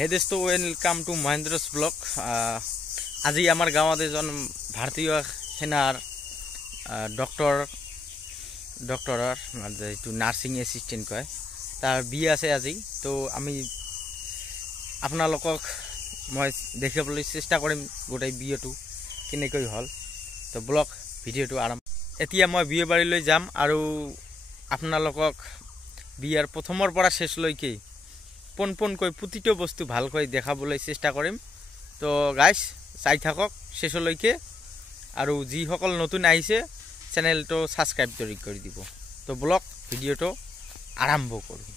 Hey dosto, welcome to Mahendra's vlog. আজি আমাৰ গাঁৱত এজন ভাৰতীয় সেনাৰ ডক্টৰৰ যেটো নাৰ্সিং এসিস্টেন্ট কয় তাৰ বিয়ে আছে আজি। তো আমি আপোনালোকক মই দেখাবলৈ চেষ্টা কৰিম গোটেই বিয়েটো কেনেকৈ হল। তো ব্লগ ভিডিওটো আৰম্ভ। এতিয়া মই বিয়ে বাৰীলৈ যাম আৰু আপোনালোকক বিয়াৰ প্ৰথমৰ পৰা শেষলৈকে পোনপোনকৈ প্ৰতিটো বস্তু ভালকৈ দেখাবলৈ চেষ্টা কৰিম। তো গাইস চাই থাকক শেষলৈকে আৰু যিসকল নতুন আহিছে চেনেলটো সাবস্ক্ৰাইব কৰি দিব। তো ব্লগ ভিডিওটো আৰম্ভ কৰোঁ।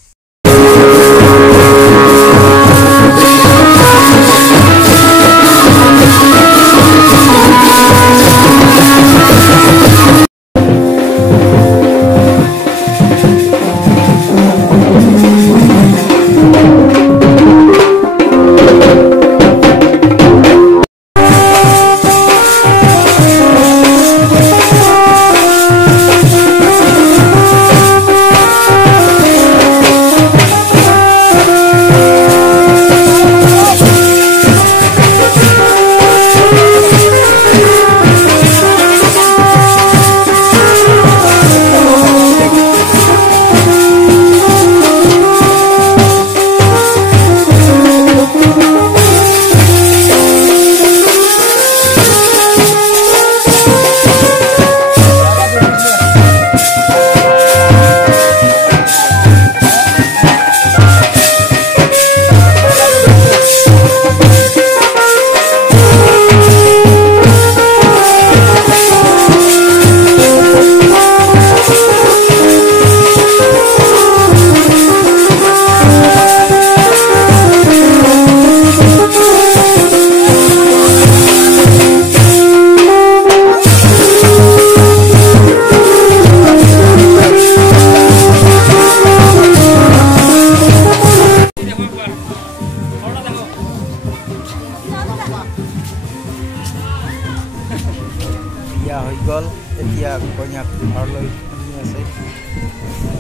হৈ গল এতিয়া কন্যাক ঘৰলৈ নি আছে।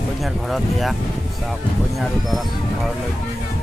কন্যাৰ ঘৰত এয়া চাওক কন্যা আৰু দৰা ঘৰলৈ নি আছে।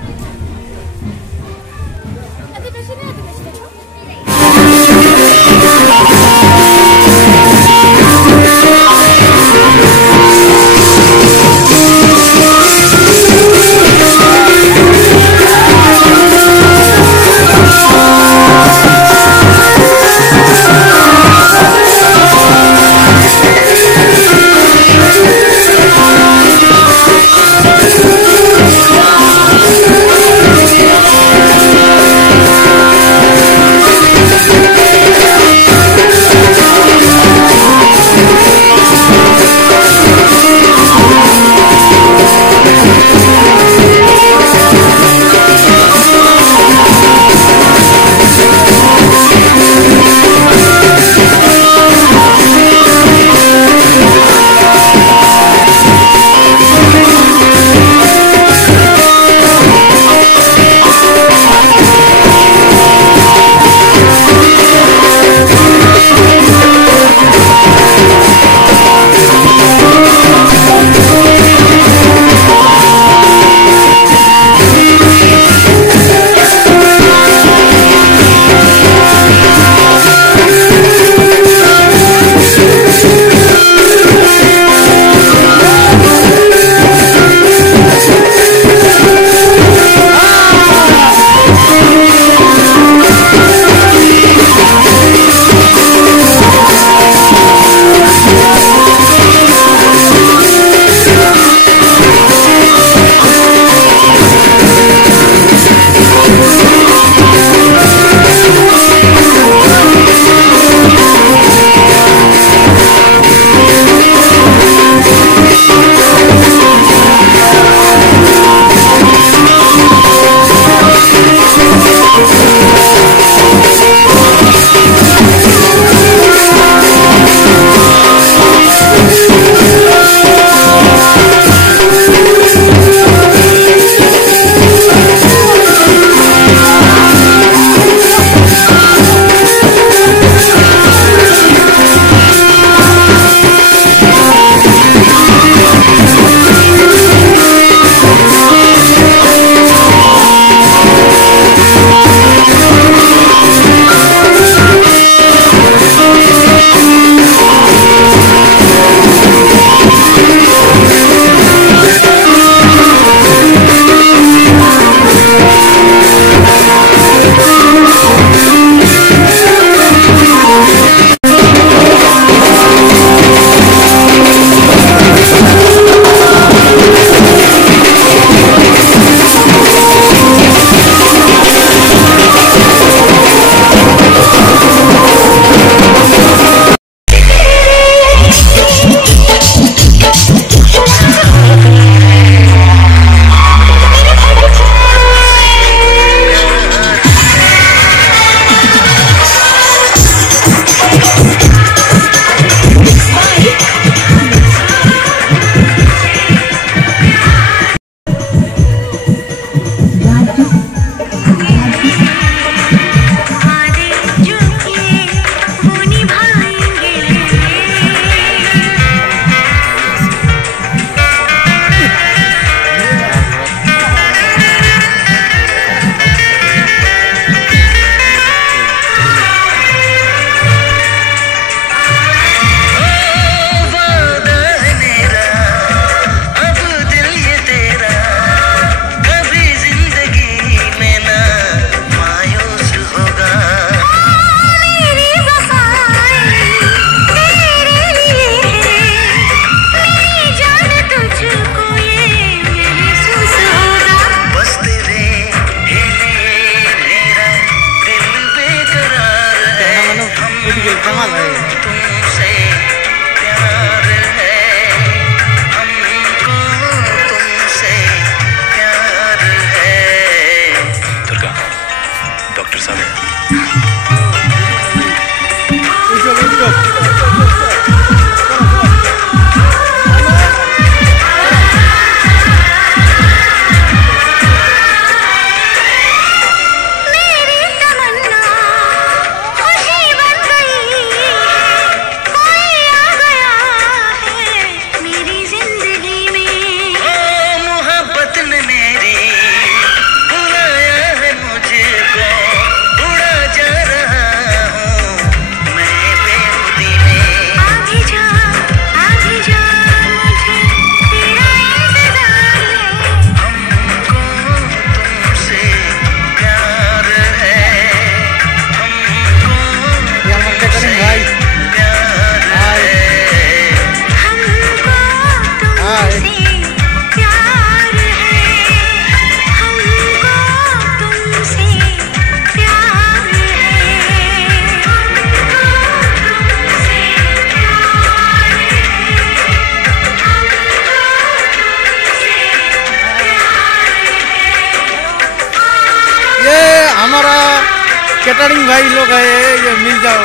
कैटरिंग भाई लोग है ये मिल जाओ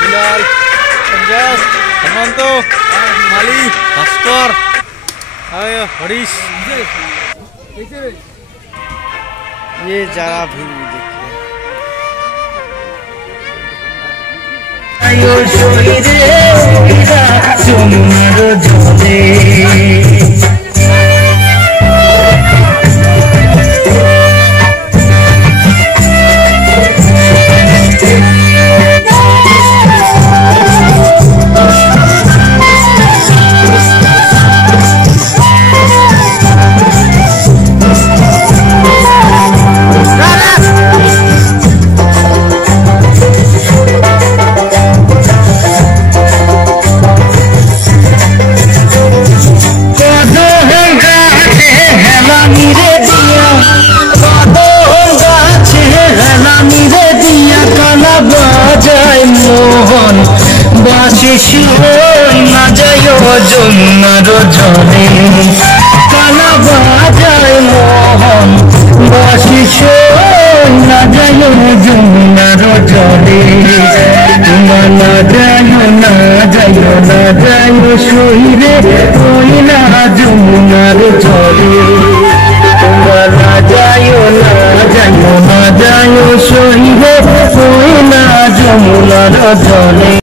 बिलाल संजय हेमंत माली भास्कर हरीश ये जरा भी যমুনার জলে কালা বাজায় মোহন বাসিস না যায় যমুনার জলে না যায় না যায় না যায় শহীরে ওই না যমুনার জলে না যায় না যায় না যায় শহীরে ওই না যমুনার জলে।